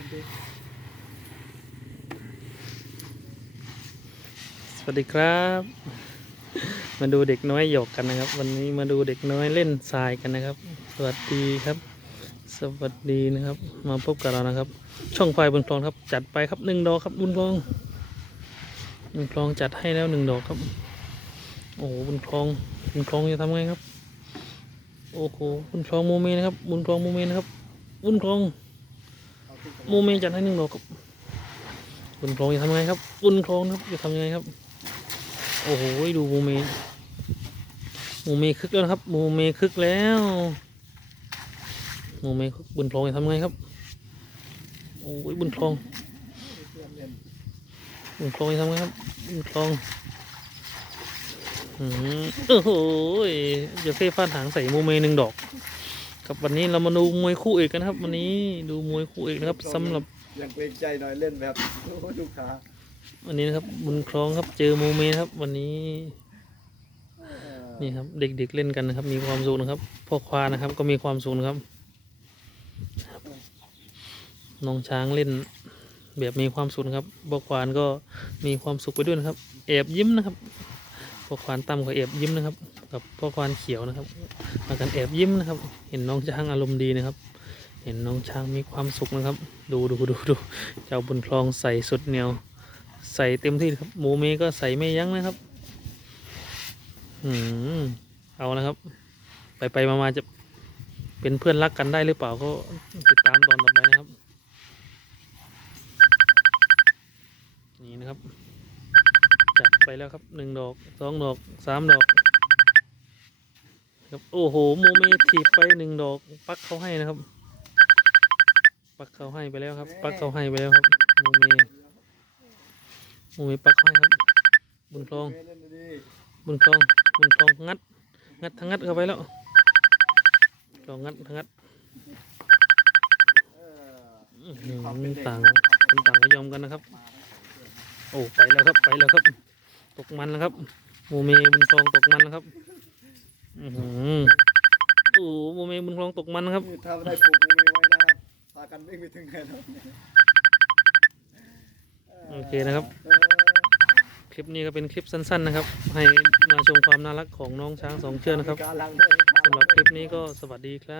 สวัสดีครับ มาดูเด็กน้อยหยอกกันนะครับ วันนี้มาดูเด็กน้อยเล่นทรายกันนะครับ สวัสดีครับ สวัสดีนะครับ มาพบกับเรานะครับ ช่องไฟบนคลองครับ จัดไปครับหนึ่งดอกครับบนคลองบนคลองจัดให้แล้วหนึ่งดอกครับ โอ้โหบนคลองบนคลองจะทำไงครับ โอ้โหบนคลองโมเมนะครับบนคลองโมเมนะครับบนคลอง โมเมจัดให้หนึ่งดอกครับบนคลองจะทำไงครับบนคลองครับจะทำยังไงครับ โอ้โหดูโมเมโมเมคึกแล้วครับโมเมคึกแล้วโมเมคึกบนคลองจะทำไงครับโอ้ยบนคลองบนคลองจะทำไงครับบนคลองอืมโอ้โหจะเฟ่ฟาดหางใส่โมเมหนึ่งดอก ครับวันนี้เรามาดูมวยคู่เอกกันนะครับ วันนี้ดูมวยคู่เอกนะครับสำหรับยังเกรงใจหน่อยเล่นแบบโอ้โหลูกค้าวันนี้นะครับบุญคลองครับเจอโมเมครับ วันนี้เอ่อนี่ครับเด็กๆเล่นกันนะครับ มีความสุขนะครับพ่อควานะครับ ก็มีความสุขนะครับน้องช้างเล่น แบบมีความสุขนะครับพ่อควานก็มีความสุขไปด้วยนะครับแอบยิ้มนะครับพ่อควานตั้มก็แอบยิ้มนะครับ กับพ่อควานเขียวนะครับมากันแอบยิ้มนะครับ เห็นน้องช้างอารมณ์ดีนะครับ เห็นน้องช้างมีความสุขนะครับ ดูดูดูดูเจ้าบุญคลองใส่สุดเหนียว ใส่เต็มที่ครับหมูเมก็ใส่ไม่ยั้งนะครับอืมเอานะครับ ไปไปมามาจะเป็นเพื่อนรักกันได้หรือเปล่าก็ติดตามตอนต่อไปนะครับ นี่นะครับ จัดไปแล้วครับหนึ่งดอกสองดอกสามดอก ครับโอ้โหโมเมถีบไปหนึ่งดอกปักเขาให้นะครับ ปักเขาให้ไปแล้วครับ ปักเขาให้ไปแล้วครับโมเมโอ้ยปักให้ครับบุญคลองเล่นดีบุญคลองบุญคลองงัด งัดทั้งงัดเข้าไปแล้วคลองงัดทั้งงัดเอออื้อหือต่างคนต่างก็ยอมกันนะครับ โอ้ไปแล้วครับไปแล้วครับ ตกมันแล้วครับโมเมบุญคลองตกมันแล้วครับ อือหือโอ้โมเมบุญคลองตกมันครับ นี่ถ้าได้ปลูกมือไว้นะครับพากันวิ่งไปถึงไหนแล้วโอเคนะครับ เออคลิปนี้ก็เป็นคลิปสั้น ๆ นะครับ ให้มาชมความน่ารักของน้องช้างสองเชือกนะครับมีการล้างด้วย สำหรับคลิปนี้ก็สวัสดีครับ